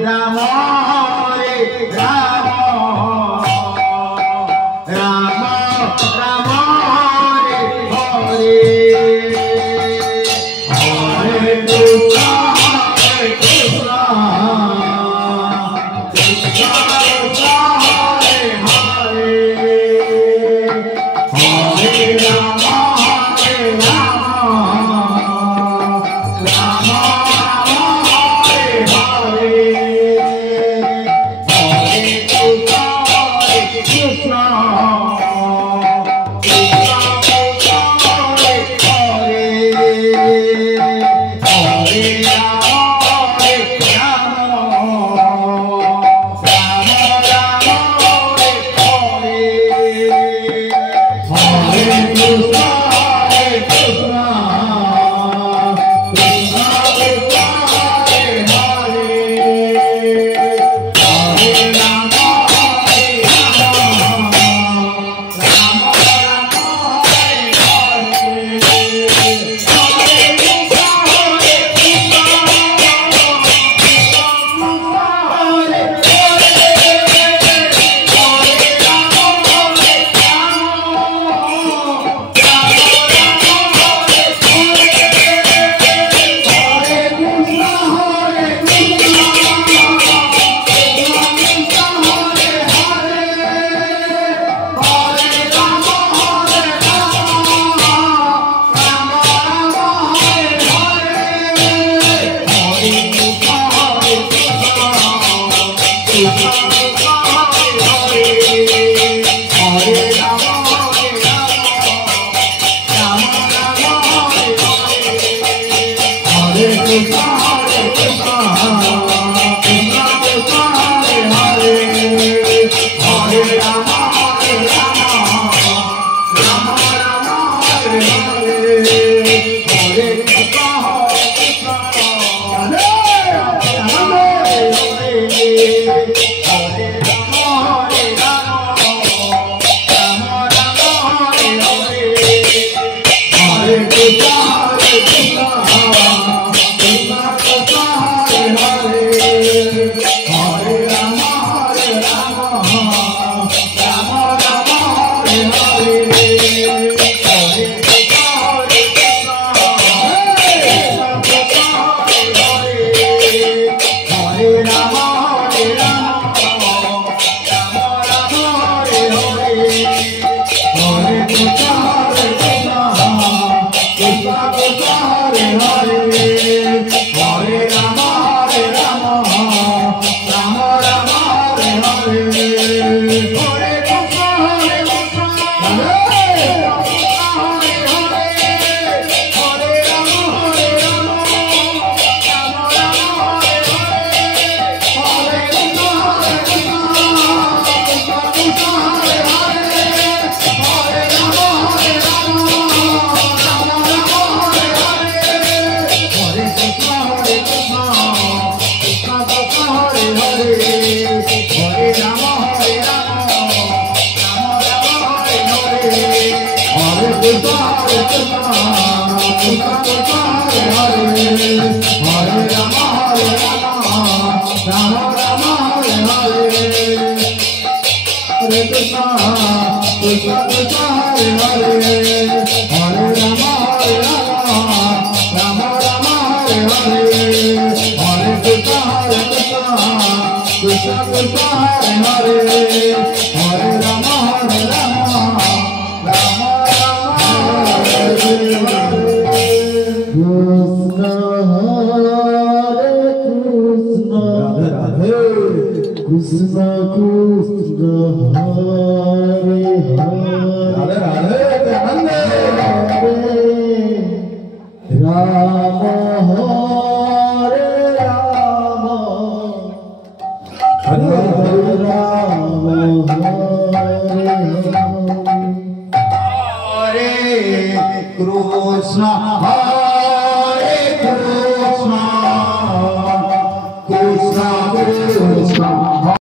Ram Hare Ram Ram Ram Hare Hare Hare Krishna Hare Krishna Krishna Krishna Hare Hare Hare Ram Hare Ram Ram Ram Hare Hare Hare Krishna Krishna Hare Ram Hare Ram Ram Ram Hare Hare Hare Krishna Krishna Krishna Krishna Hare Hare Hare Ram Hare Ram Ram Ram Hare Krishna